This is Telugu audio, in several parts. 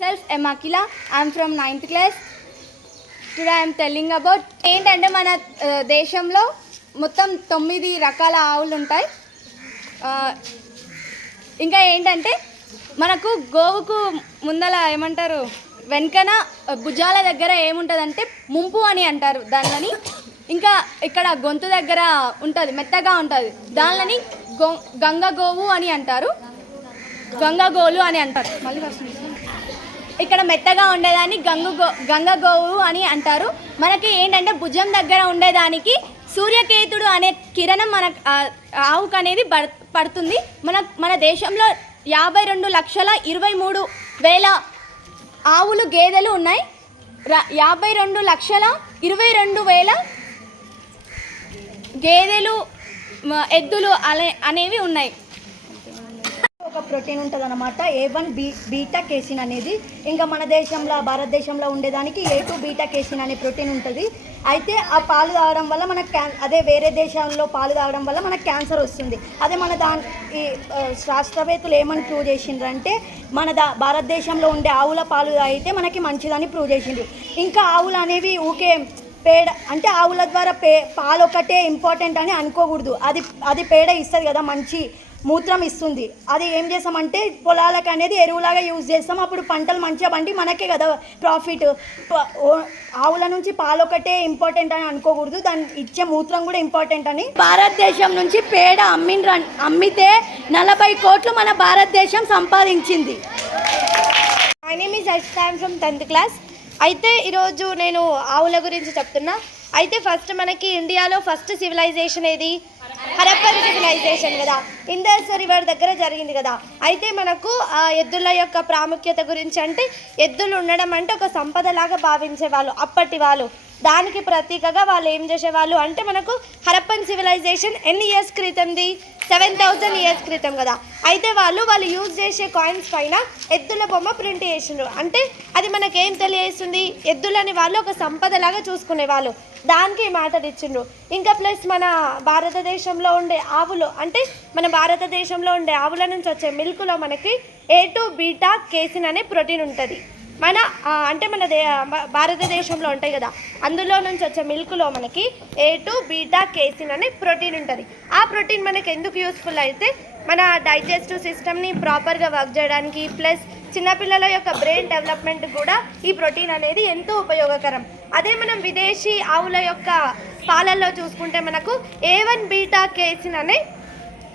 Myself am Akila. I am from 9th class. Today I am telling about ఏంటంటే మన దేశంలో మొత్తం 9 రకాల ఆవులు ఉంటాయి. ఇంకా ఏంటంటే మనకు గోవుకు ముందల ఏమంటారు, వెనకన భుజాల దగ్గర ఏముంటుందంటే ముంపు అని అంటారు దానిని. ఇంకా ఇక్కడ గొంతు దగ్గర ఉంటుంది, మెత్తగా ఉంటుంది, దానిని గంగ గోవు అని అంటారు, గంగ గోలు అని అంటారు. మళ్ళీ ఫస్ట్ ఇక్కడ మెత్తగా ఉండేదాన్ని గంగ గోవు అని అంటారు. మనకి ఏంటంటే భుజం దగ్గర ఉండేదానికి సూర్యకేతుడు అనే కిరణం మన ఆవుకు అనేది పడుతుంది. మన దేశంలో 52,23,000 ఆవులు గేదెలు ఉన్నాయి. 52,22,000 గేదెలు ఎద్దులు అనేవి ఉన్నాయి. ఒక ప్రోటీన్ ఉంటుంది అన్నమాట, A1 బీటా కేసిన్ అనేది. ఇంకా మన దేశంలో భారతదేశంలో ఉండేదానికి A2 బీటా కేసిన్ అనే ప్రోటీన్ ఉంటుంది. అయితే ఆ పాలు తాగడం వల్ల మనకు అదే వేరే దేశాల్లో పాలు తాగడం వల్ల మనకు క్యాన్సర్ వస్తుంది. అదే మన ఈ శాస్త్రవేత్తలు ఏమని ప్రూవ్ చేసిండ్రంటే మన భారతదేశంలో ఉండే ఆవుల పాలు తాగితే మనకి మంచిదని ప్రూవ్ చేసిండ్రు. ఇంకా ఆవులు అనేవి ఊకే పేడ అంటే ఆవుల ద్వారా పాలు ఒకటే ఇంపార్టెంట్ అని అనుకోకూడదు. అది పేడ ఇస్తుంది కదా, మంచి మూత్రం ఇస్తుంది. అది ఏం చేస్తామంటే పొలాలకు అనేది ఎరువులాగా యూజ్ చేస్తాం. అప్పుడు పంటలు మంచిగా పండి మనకే కదా ప్రాఫిట్. ఆవుల నుంచి పాలు ఒకటే ఇంపార్టెంట్ అని అనుకోకూడదు, దాన్ని ఇచ్చే మూత్రం కూడా ఇంపార్టెంట్ అని. భారతదేశం నుంచి పేడ అమ్మితే 40 కోట్లు మన భారతదేశం సంపాదించింది. My name is Arshita, I'm from 10th class. అయితే ఈరోజు నేను ఆవుల గురించి చెప్తున్నా. అయితే ఫస్ట్ మనకి ఇండియాలో ఫస్ట్ సివిలైజేషన్ ఏది? హరప్పన్ సివిలైజేషన్ కదా, ఇండస్ రివర్ దగ్గర జరిగింది కదా. అయితే మనకు ఆ ఎద్దుల యొక్క ప్రాముఖ్యత గురించి అంటే ఎద్దులు ఉండడం అంటే ఒక సంపదలాగా భావించేవాళ్ళు అప్పటి వాళ్ళు. దానికి ప్రతీకగా వాళ్ళు ఏం చేసేవాళ్ళు అంటే మనకు హరప్పన్ సివిలైజేషన్ ఎన్ని ఇయర్స్ క్రితంది? 7,000 ఇయర్స్ క్రితం కదా. అయితే వాళ్ళు యూజ్ చేసే కాయిన్స్ పైన ఎద్దుల బొమ్మ ప్రింట్ చేసిండ్రు. అంటే అది మనకేం తెలియజేస్తుంది? ఎద్దులని వాళ్ళు ఒక సంపదలాగా చూసుకునేవాళ్ళు, దానికి మ్యాటర్ ఇచ్చిండ్రు. ఇంకా ప్లస్ మన భారతదేశంలో ఉండే ఆవులు అంటే మన భారతదేశంలో ఉండే ఆవుల నుంచి వచ్చే మిల్క్లో మనకి A2 బీటా కేసిన్ అనే ప్రోటీన్ ఉంటుంది. మన భారతదేశంలో ఉంటాయి కదా, అందులో నుంచి వచ్చే మిల్క్లో మనకి A2 బీటా కేసిన్ అనే ప్రోటీన్ ఉంటుంది. ఆ ప్రోటీన్ మనకి ఎందుకు యూస్ఫుల్ అయితే మన డైజెస్టివ్ సిస్టమ్ని ప్రాపర్గా వర్క్ చేయడానికి, ప్లస్ చిన్నపిల్లల యొక్క బ్రెయిన్ డెవలప్మెంట్ కూడా ఈ ప్రోటీన్ అనేది ఎంతో ఉపయోగకరం. అదే మనం విదేశీ ఆవుల యొక్క పాలల్లో చూసుకుంటే మనకు A1 బీటా కేసిన్ అనే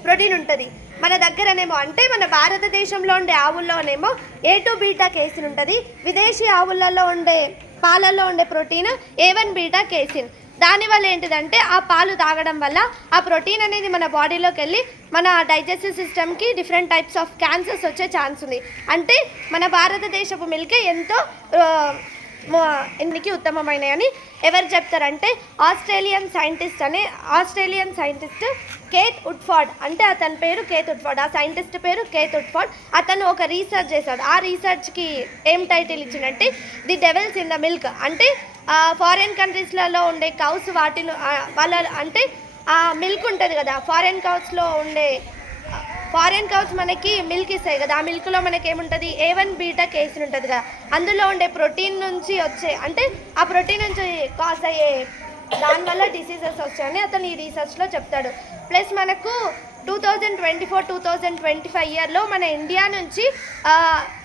ప్రోటీన్ ఉంటుంది. మన దగ్గరనేమో అంటే మన భారతదేశంలో ఉండే ఆవుల్లోనేమో A2 బీటా కేసిన్ ఉంటుంది. విదేశీ ఆవులలో ఉండే పాలల్లో ఉండే ప్రోటీన్ A1 బీటా కేసిన్. దానివల్ల ఏంటిదంటే ఆ పాలు తాగడం వల్ల ఆ ప్రోటీన్ అనేది మన బాడీలోకి వెళ్ళి మన డైజెస్టివ్ సిస్టమ్కి డిఫరెంట్ టైప్స్ ఆఫ్ క్యాన్సర్స్ వచ్చే ఛాన్స్ ఉంది. అంటే మన భారతదేశపు మిల్క్ ఎంతో ఎందుకు ఉత్తమమైనవి ఎవరు చెప్తారంటే ఆస్ట్రేలియన్ సైంటిస్ట్ కేత్ ఉడ్ఫర్డ్, అంటే అతని పేరు కేత్ ఉడ్ఫర్డ్, ఆ సైంటిస్ట్ పేరు కేత్ ఉడ్ఫర్డ్. అతను ఒక రీసెర్చ్ చేశాడు. ఆ రీసెర్చ్కి ఏం టైటిల్ ఇచ్చిందంటే the devils in the milk. అంటే ఫారిన్ కంట్రీస్లలో ఉండే కౌస్ వాళ్ళ అంటే ఆ మిల్క్ ఉంటుంది కదా, ఫారిన్ కౌస్ మనకి మిల్క్ ఇస్తాయి కదా, ఆ మిల్క్లో మనకి ఏముంటుంది? A1 బీటా కేసిన్ ఉంటుంది కదా. అందులో ఉండే ప్రోటీన్ నుంచి వచ్చే అంటే ఆ ప్రోటీన్ నుంచి కాజ్ అయ్యే దానివల్ల డిసీజెస్ వచ్చాయని అతను ఈ రీసెర్చ్లో చెప్తాడు. ప్లస్ మనకు 2024-2025 ఇయర్లో మన ఇండియా నుంచి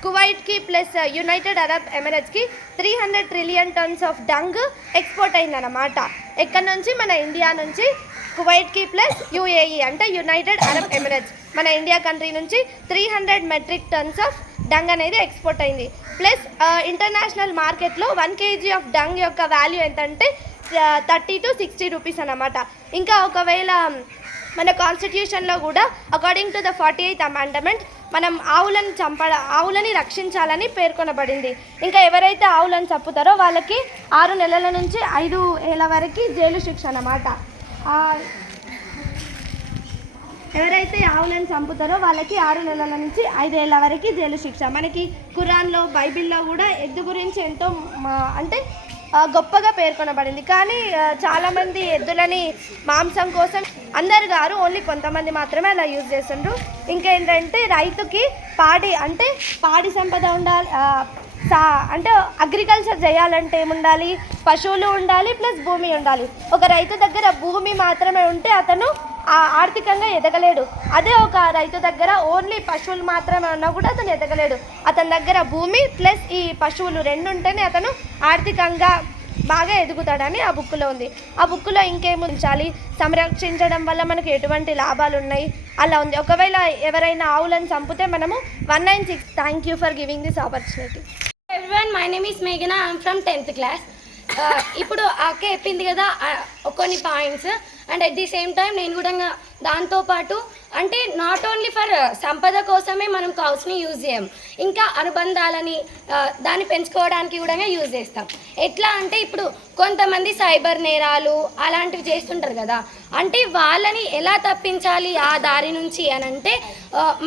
కువైట్కి ప్లస్ యునైటెడ్ అరబ్ ఎమిరేట్స్కి 300 trillion tons of dung export అయిందన్నమాట. ఎక్కడి నుంచి? మన ఇండియా నుంచి కువైట్కి ప్లస్ UAE అంటే యునైటెడ్ అరబ్ ఎమిరేట్స్, మన ఇండియా కంట్రీ నుంచి 300 మెట్రిక్ టన్స్ ఆఫ్ డంగ్ అనేది ఎక్స్పోర్ట్ అయింది. ప్లస్ ఇంటర్నేషనల్ మార్కెట్లో 1 kg ఆఫ్ డంగ్ యొక్క వాల్యూ ఎంత అంటే 30 to 60 రూపీస్ అన్నమాట. ఇంకా ఒకవేళ మన కాన్స్టిట్యూషన్లో కూడా according to the 48th amendment మనం ఆవులని రక్షించాలని పేర్కొనబడింది. ఇంకా ఎవరైతే ఆవులను చంపుతారో వాళ్ళకి 6 నెలల నుంచి 5 ఏళ్ల వరకు జైలు శిక్ష అన్నమాట. ఎవరైతే ఆవులను చంపుతారో వాళ్ళకి 6 నెలల నుంచి 5 ఏళ్ల వరకు జైలు శిక్ష. మనకి ఖురాన్లో, బైబిల్లో కూడా ఎద్దు గురించి ఎంతో అంటే గొప్పగా పేర్కొనబడింది. కానీ చాలామంది ఎద్దులని మాంసం కోసం అందరు గారు ఓన్లీ కొంతమంది మాత్రమే అలా యూజ్ చేస్తుండ్రు. ఇంకేంటంటే రైతుకి పాడి సంపద ఉండాలి, అంటే అగ్రికల్చర్ చేయాలంటే ఏముండాలి, పశువులు ఉండాలి ప్లస్ భూమి ఉండాలి. ఒక రైతు దగ్గర భూమి మాత్రమే ఉంటే అతను ఆర్థికంగా ఎదగలేడు. అదే ఒక రైతు దగ్గర ఓన్లీ పశువులు మాత్రమే ఉన్నా కూడా అతను ఎదగలేడు. అతని దగ్గర భూమి ప్లస్ ఈ పశువులు రెండు ఉంటేనే అతను ఆర్థికంగా బాగా ఎదుగుతాడని ఆ బుక్లో ఉంది. ఆ బుక్లో ఇంకేమి ఉంచాలి, సంరక్షించడం వల్ల మనకు ఎటువంటి లాభాలు ఉన్నాయి అలా ఉంది. ఒకవేళ ఎవరైనా ఆవులను చంపితే మనము 196. Thank you for giving this opportunity. Everyone, my name is మేఘనా, ఐఎమ్ ఫ్రమ్ 10th క్లాస్. ఇప్పుడు అక్క చెప్పింది కదా కొన్ని points, and at the same time నేను కూడా దాంతోపాటు అంటే నాట్ ఓన్లీ ఫర్ సంపద కోసమే మనం కౌస్ని యూజ్ చేయం, ఇంకా అనుబంధాలని దాన్ని పెంచుకోవడానికి కూడా యూజ్ చేస్తాం. ఎట్లా అంటే ఇప్పుడు కొంతమంది సైబర్ నేరాలు అలాంటివి చేస్తుంటారు కదా, అంటే వాళ్ళని ఎలా తప్పించాలి ఆ దారి నుంచి అని అంటే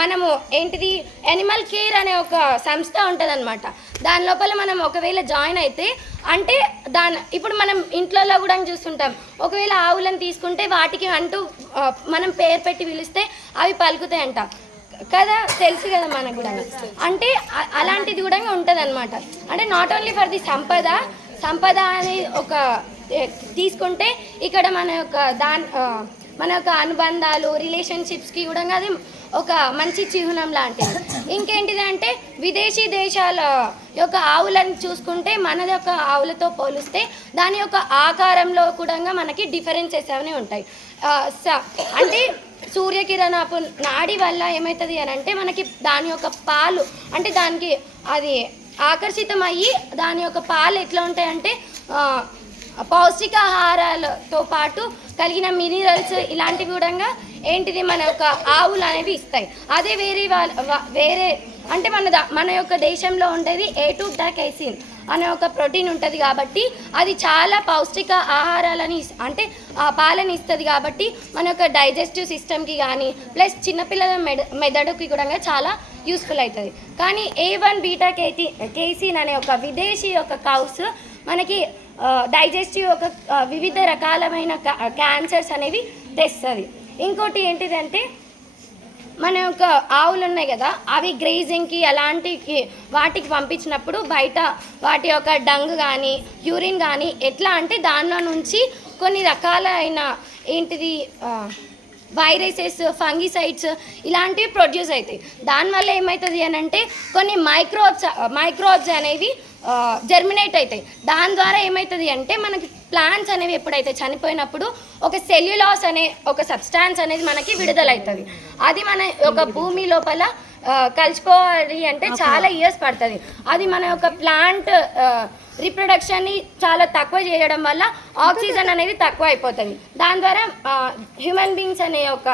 మనము ఏంటిది యానిమల్ కేర్ అనే ఒక సంస్థ ఉంటుందన్నమాట. దాని లోపల మనం ఒకవేళ జాయిన్ అయితే అంటే ఇప్పుడు మనం ఇంట్లలో కూడా చూస్తుంటాం, ఒకవేళ ఆవులను తీసుకుంటే వాటికి అంటూ మనం పేరు పెట్టి పిలిస్తే అవి పలుకుతాయంట కదా, తెలుసు కదా మనకు కూడా. అంటే అలాంటిది కూడా ఉంటుంది అనమాట. అంటే నాట్ ఓన్లీ ఫర్ ది సంపద అని ఒక తీసుకుంటే ఇక్కడ మన యొక్క అనుబంధాలు రిలేషన్షిప్స్కి కూడా అది ఒక మంచి చిహ్నం లాంటిది. ఇంకేంటిది అంటే విదేశీ దేశాల యొక్క ఆవులను చూసుకుంటే మన యొక్క ఆవులతో పోలిస్తే దాని యొక్క ఆకారంలో కూడా మనకి డిఫరెన్సెస్ అనేవి ఉంటాయి. అంటే సూర్యకిరణపు నాడి వల్ల ఏమవుతుంది అని అంటే మనకి దాని యొక్క పాలు అంటే దానికి అది ఆకర్షితమయ్యి దాని యొక్క పాలు ఎట్లా ఉంటాయంటే పౌష్టికాహారాలతో పాటు కలిగిన మినరల్స్ ఇలాంటివి కూడా ఏంటిది మన యొక్క ఆవులు అనేవి ఇస్తాయి. అదే వేరే అంటే మన యొక్క దేశంలో ఉండేది A2 కేసిన్ అనే ఒక ప్రోటీన్ ఉంటుంది కాబట్టి అది చాలా పౌష్టిక ఆహారాలని అంటే పాలని ఇస్తుంది కాబట్టి మన యొక్క డైజెస్టివ్ సిస్టమ్కి కానీ ప్లస్ చిన్నపిల్లల మెదడుకి కూడా చాలా యూస్ఫుల్ అవుతుంది. కానీ A1 బీటా కేసిన్ అనే ఒక విదేశీ యొక్క కౌస్ మనకి డైజెస్టివ్ ఒక వివిధ రకాలమైన క్యాన్సర్స్ అనేవి తెస్తుంది. ఇంకోటి ఏంటిదంటే మన యొక్క ఆవులు ఉన్నాయి కదా, అవి గ్రేజింగ్కి అలాంటికి వాటికి పంపించినప్పుడు బయట వాటి యొక్క డంగ్ కానీ యూరిన్ కానీ ఎట్లా అంటే దానిలో నుంచి కొన్ని రకాలైన ఏంటిది వైరసెస్ ఫంగిసైడ్స్ ఇలాంటివి ప్రొడ్యూస్ అవుతాయి. దానివల్ల ఏమవుతుంది అని అంటే కొన్ని మైక్రోబ్స్ అనేవి జర్మినేట్ అవుతాయి. దాని ద్వారా ఏమవుతుంది అంటే మనకి ప్లాంట్స్ అనేవి ఎప్పుడైతే చనిపోయినప్పుడు ఒక సెల్యులాస్ అనే ఒక సబ్స్టాన్స్ అనేది మనకి విడుదలవుతుంది. అది మన ఒక భూమి లోపల కలిసిపోవాలి అంటే చాలా ఇయర్స్ పడుతుంది. అది మన యొక్క ప్లాంట్ రీప్రొడక్షన్ని చాలా తక్కువ చేయడం వల్ల ఆక్సిజన్ అనేది తక్కువ అయిపోతుంది. దాని ద్వారా హ్యూమన్ బీయింగ్స్ అనే ఒక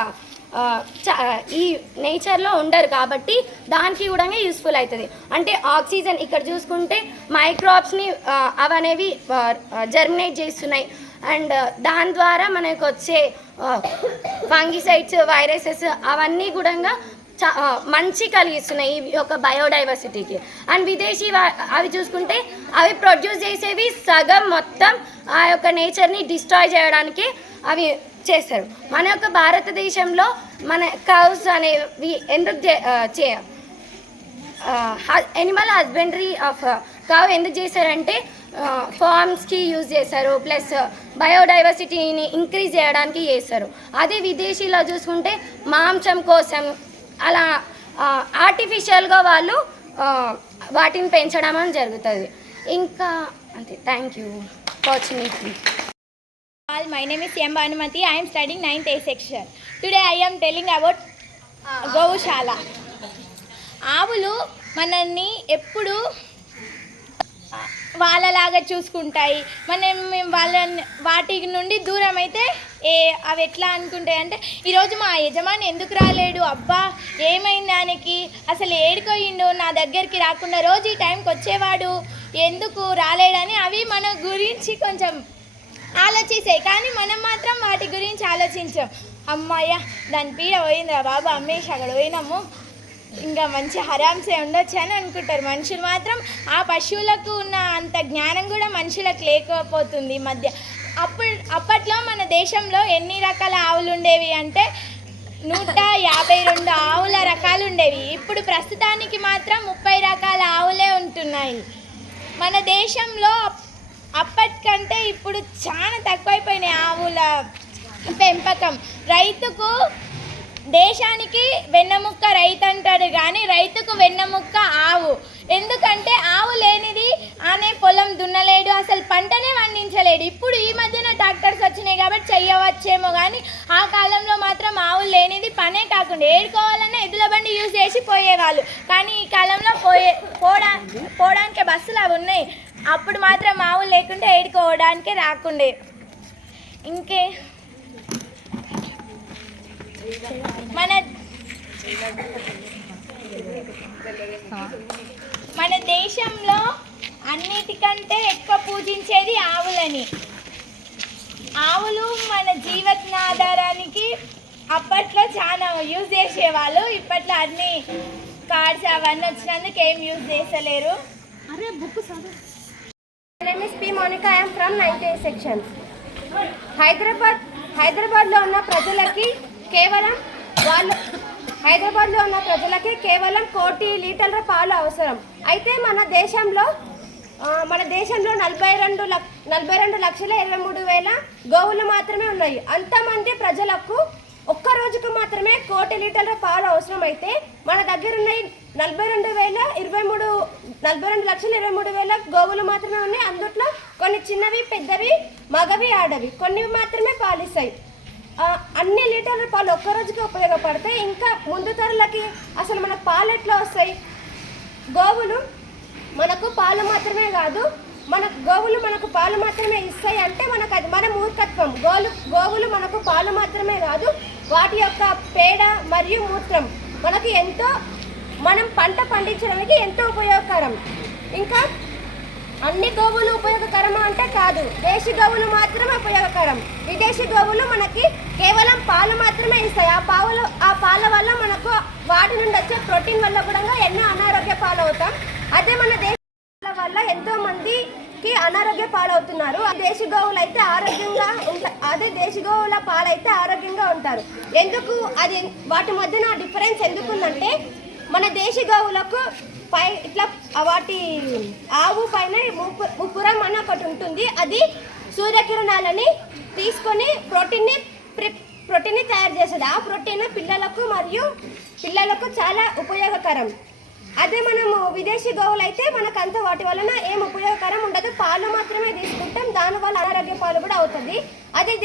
ఈ నేచర్లో ఉండరు కాబట్టి దానికి కూడా యూస్ఫుల్ అవుతుంది. అంటే ఆక్సిజన్ ఇక్కడ చూసుకుంటే మైక్రాబ్స్ని అవనేవి జర్మినేట్ చేస్తున్నాయి. అండ్ దాని ద్వారా మనకు వచ్చే ఫంగిసైడ్స్ వైరసెస్ అవన్నీ కూడా మంచి కలిగిస్తున్నాయి ఈ యొక్క బయోడైవర్సిటీకి. అండ్ విదేశీ అవి చూసుకుంటే అవి ప్రొడ్యూస్ చేసేవి సగం మొత్తం ఆ యొక్క నేచర్ని డిస్ట్రాయ్ చేయడానికి అవి చేస్తారు. మన యొక్క భారతదేశంలో మన కౌస్ అనేవి ఎందుకు ఎనిమల్ హస్బెండరీ ఆఫ్ కౌ ఎందుకు చేశారంటే ఫార్మ్స్కి యూజ్ చేస్తారు, ప్లస్ బయోడైవర్సిటీని ఇంక్రీజ్ చేయడానికి చేస్తారు. అదే విదేశీలో చూసుకుంటే మాంసం కోసం అలా ఆర్టిఫిషియల్గా వాళ్ళు వాటిని పెంచడం అని జరుగుతుంది. ఇంకా అంతే. Thank you opportunity. My name is M. Bhanumati. I am studying 9th A section. Today I am telling about గోశాల. ఆవులు మనల్ని ఎప్పుడు వాళ్ళలాగా చూసుకుంటాయి. వాటి నుండి దూరం అయితే అవి ఎట్లా అనుకుంటాయి అంటే ఈరోజు మా యజమాని ఎందుకు రాలేడు, అబ్బా ఏమైంది దానికి, అసలు ఏడుకోయిండు, నా దగ్గరికి రాకుండా రోజు ఈ టైంకి వచ్చేవాడు, ఎందుకు రాలేడని అవి మన గురించి కొంచెం ఆలోచిస్తాయి. కానీ మనం మాత్రం వాటి గురించి ఆలోచించాం. అమ్మాయ్య దాని పీడ పోయిందిరా బాబు, అమ్మేసి అక్కడ పోయినాము, ఇంకా మంచి హరాంసే ఉండొచ్చు అని అనుకుంటారు. మనుషులు మాత్రం ఆ పశువులకు ఉన్న అంత జ్ఞానం కూడా మనుషులకు లేకపోతుంది ఈ మధ్య. అప్పట్లో మన దేశంలో ఎన్ని రకాల ఆవులు ఉండేవి అంటే 152 ఆవుల రకాలు ఉండేవి. ఇప్పుడు ప్రస్తుతానికి మాత్రం 30 రకాల ఆవులే ఉంటున్నాయి. మన దేశంలో అప్పటికంటే ఇప్పుడు చాలా తక్కువైపోయినాయి ఆవుల పెంపకం. రైతుకు దేశానికి వెన్నెముక్క రైతు అంటాడు కానీ రైతుకు వెన్నెముక్క ఆవు. ఎందుకంటే ఆవు లేనిది ఆనే పొలం దున్నలేడు, అసలు పంటనే పండించలేడు. ఇప్పుడు ఈ మధ్యన ట్రాక్టర్స్ వచ్చినాయి కాబట్టి చెయ్యవచ్చేమో కానీ ఆ కాలంలో మాత్రం ఆవులు లేనిది పనే కాకుండా ఏడుకోవాలన్నా ఎద్దుల బండి యూజ్ చేసి పోయేవాళ్ళు. కానీ ఈ కాలంలో పోవడానికి బస్సులు అవి ఉన్నాయి. అప్పుడు మాత్రం ఆవులు లేకుంటే ఏడుకోవడానికే రాకుండే. ఇంకే మన దేశంలో అన్నిటికంటే ఎక్కువ పూజించేది ఆవులని. ఆవులు మన జీవనాధారానికి అప్పట్లో చాలా యూజ్ చేసేవాళ్ళు. ఇప్పట్లో అన్ని కార్డ్స్ అవన్నీ వచ్చినందుకు ఏం యూజ్ చేస్తలేరు. My name is P. Monica. I am from 9th A section. హైదరాబాద్లో ఉన్న ప్రజలకి కేవలం 1 కోటి లీటర్ల పాలు అవసరం. అయితే మన దేశంలో 42,23,000 గోవులు మాత్రమే ఉన్నాయి. అంతమంది ప్రజలకు ఒక్క రోజుకు మాత్రమే 1 కోటి లీటర్ల పాలు అవసరం. అయితే మన దగ్గర ఉన్నాయి 42,23,000 గోవులు మాత్రమే ఉన్నాయి. అందుట్లో కొన్ని చిన్నవి, పెద్దవి, మగవి, ఆడవి, కొన్ని మాత్రమే పాలిస్తాయి. అన్ని లీటర్ల పాలు ఒక్క రోజుకి ఉపయోగపడతాయి. ఇంకా ముందు తరాలకి అసలు మనకు పాలు ఎట్లా వస్తాయి? గోవులు మనకు పాలు మాత్రమే కాదు, గోవులు మనకు పాలు మాత్రమే ఇస్తాయి అంటే మనకు అది మన మూర్ఖత్వం. గోవులు మనకు పాలు మాత్రమే కాదు, వాటి యొక్క పేడ మరియు మూత్రం మనకి మనం పంట పండించడానికి ఎంతో ఉపయోగకరం. ఇంకా అన్ని గోవులు ఉపయోగకరమా అంటే కాదు, దేశీ గోవులు మాత్రమే ఉపయోగకరం. విదేశీ గోవులు మనకి కేవలం పాలు మాత్రమే ఇస్తాయి. ఆ పాల వల్ల మనకు వాటి నుండి వచ్చే ప్రోటీన్ వల్ల కూడా ఎన్నో అనారోగ్య పాలవుతాం. అదే మన దేశాల వల్ల ఎంతో మందికి అనారోగ్య పాలవుతున్నారు. దేశీ గోవులు అయితే ఆరోగ్యంగా ఉంటాయి. అదే దేశీ గోవుల పాలైతే ఆరోగ్యంగా ఉంటారు. ఎందుకు అది వాటి మధ్యన డిఫరెన్స్ ఎందుకుందంటే మన దేశీ గోవులకు ఇట్లా వాటి ఆవు పైన ముప్పురం అని ఒకటి ఉంటుంది. అది సూర్యకిరణాలని తీసుకొని ప్రోటీన్ని తయారు చేస్తుంది. ఆ ప్రోటీన్ పిల్లలకు చాలా ఉపయోగకరం. అదే మనము విదేశీ గోవులు అయితే మనకంత వాటి వలన ఏం ఉపయోగకరం ఉండదు, పాలు మాత్రమే తీసుకుంటాం. దానివల్ల అనారోగ్య పాలు కూడా అవుతుంది. అదే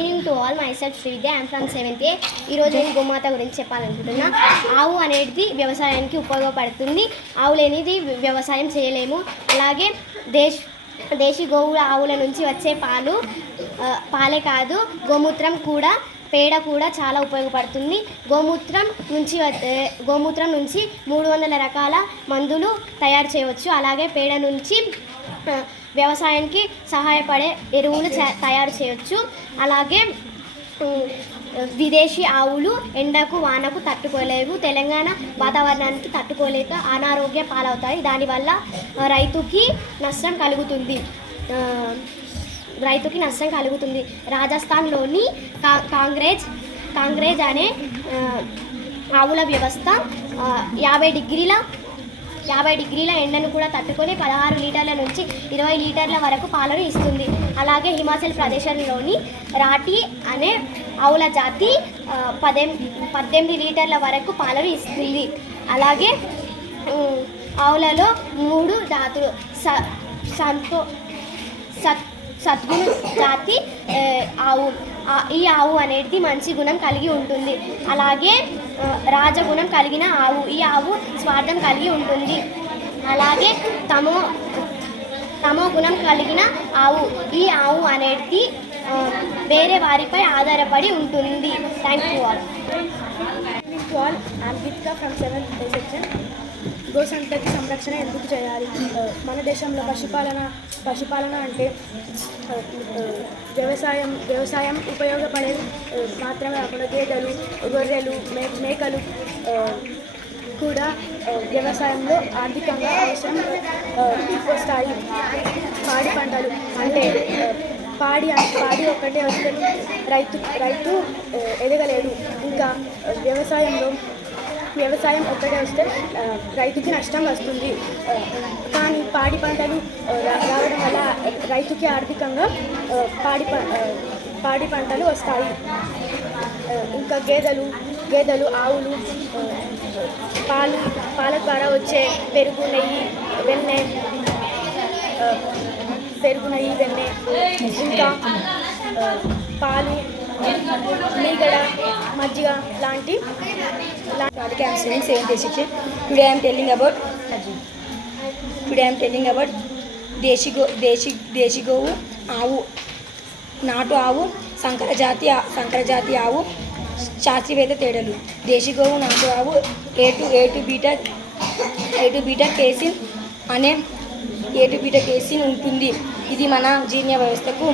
evening to all, my self Srividya, I'm from 7th A. ఈరోజు నేను గోమాత గురించి చెప్పాలనుకుంటున్నా. ఆవు అనేది వ్యవసాయానికి ఉపయోగపడుతుంది. ఆవు లేనిది వ్యవసాయం చేయలేము. అలాగే దేశీ గోవుల ఆవుల నుంచి వచ్చే పాలే కాదు, గోమూత్రం కూడా, పేడ కూడా చాలా ఉపయోగపడుతుంది. గోమూత్రం నుంచి 300 రకాల మందులు తయారు చేయవచ్చు. అలాగే పేడ నుంచి వ్యవసాయానికి సహాయపడే ఎరువులు తయారు చేయవచ్చు. అలాగే విదేశీ ఆవులు ఎండకు వానకు తట్టుకోలేవు. తెలంగాణ వాతావరణానికి తట్టుకోలేక అనారోగ్య పాలవుతాయి. దానివల్ల రైతుకి నష్టం కలుగుతుంది. రాజస్థాన్లోని కాంగ్రేజ్ అనే ఆవుల వ్యవస్థ 50 డిగ్రీల ఎండను కూడా తట్టుకొని 16 లీటర్ల నుంచి 20 లీటర్ల వరకు పాలను ఇస్తుంది. అలాగే హిమాచల్ ప్రదేశ్లోని రాఠీ అనే ఆవుల జాతి 18 లీటర్ల వరకు పాలను ఇస్తుంది. అలాగే ఆవులలో 3 జాతులు సద్గుణ జాతి ఆవు. ఈ ఆవు అనేది మంచి గుణం కలిగి ఉంటుంది. అలాగే రాజగుణం కలిగిన ఆవు. ఈ ఆవు స్వార్థం కలిగి ఉంటుంది. అలాగే తమో గుణం కలిగిన ఆవు. ఈ ఆవు అనేది వేరే వారిపై ఆధారపడి ఉంటుంది. Thank you all. From 7th A section. గోసంతతి సంరక్షణ ఎందుకు చేయాలి? మన దేశంలో పశుపాలన అంటే వ్యవసాయం ఉపయోగపడేది మాత్రమే కాకుండా గేదెలు, గొర్రెలు, మేకలు కూడా వ్యవసాయంలో ఆర్థికంగా అవసరం వస్తాయి. పాడి పంటలు అంటే పాడి ఒక్కటే వస్తే రైతు ఎదగలేడు. ఇంకా వ్యవసాయం ఒక్కటే వస్తే రైతుకి నష్టం వస్తుంది. కానీ పాడి పంటలు రావడం వల్ల రైతుకి ఆర్థికంగా పాడి పంటలు వస్తాయి. ఇంకా గేదెలు ఆవులు పాల ద్వారా వచ్చే పెరుగు నెయ్యి వెన్నె ఇంకా పాలు మీగడ మజ్జిగ లాంటి I'm saying section. Today I am telling about దేశీ గోవు, ఆవు, నాటు ఆవు, సంకరజాతి ఆవు, శాస్త్రీయవేత్త తేడాలు. దేశీ గోవు, నాటు ఆవు A2 బీటా కేసిన్ ఉంటుంది. ఇది మన జీర్ణ వ్యవస్థకు